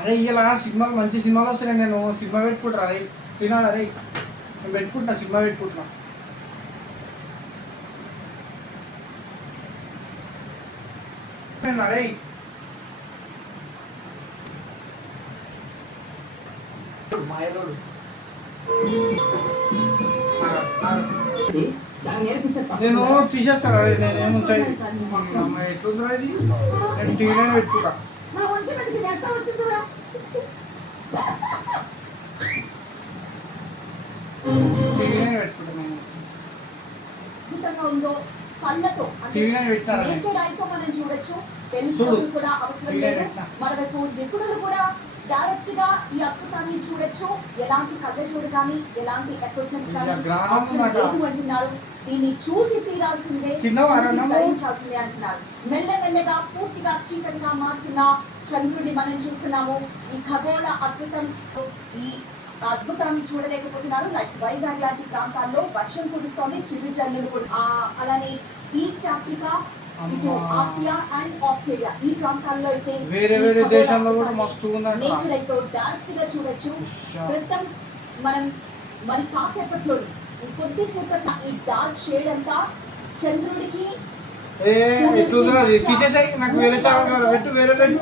అరే ఇలా సినిమాలు మంచి సినిమాలు వస్తున్నాయి. నేను సినిమా పెట్టుకుంటా. అరే శ్రీనాథ్, అరే నేను పెట్టుకుంటున్నా, సినిమా పెట్టుకుంటున్నా. అరే మాయలోడు నేను తీసేస్తాను. నేనేమో ఎట్లుందిరా ఇది, నేను టీవీ పెట్టుకుంటా. మరొక నిపుణులు కూడా డైరెక్ట్ గా ఈ అద్భుతాన్ని చూడొచ్చు. ఎలాంటి కళ్ళజోడు కానీ ఎలాంటి ఎక్విప్మెంట్స్ కానీ లేదు అంటున్నారు. దీన్ని చూసి తీరాల్సిందే, ధరించాల్సిందే అంటున్నారు. మెల్లమెల్లగా పూర్తిగా చీకటిగా మారుతున్న చంద్రుడిని మనం చూస్తున్నాము. ఈ ఖగోళ అద్భుతం, ఈ అద్భుతాన్ని చూడలేకపోతున్నారు. లైక్ వైజాగ్ లాంటి ప్రాంతాల్లో వర్షం కురుస్తోంది, చిరు జల్లులు కూడా. అలానే ఈస్ట్ ఆఫ్రికా, ఇటు ఆసియా అండ్ ఆస్ట్రేలియా ఈ ప్రాంతాల్లో అయితే వేరే వేరే దేశాల్లో కూడా మస్తు నేకులైతే డైరెక్ట్ గా చూడొచ్చు. ప్రస్తుతం మనం మరి కాసేపట్లోని కొద్దిసేపట్లో ఈ డార్క్ షేడ్ అంతా చంద్రుడికి తీసేసాయి. నాకు వేరే పెట్టు, వేరే పెట్టు.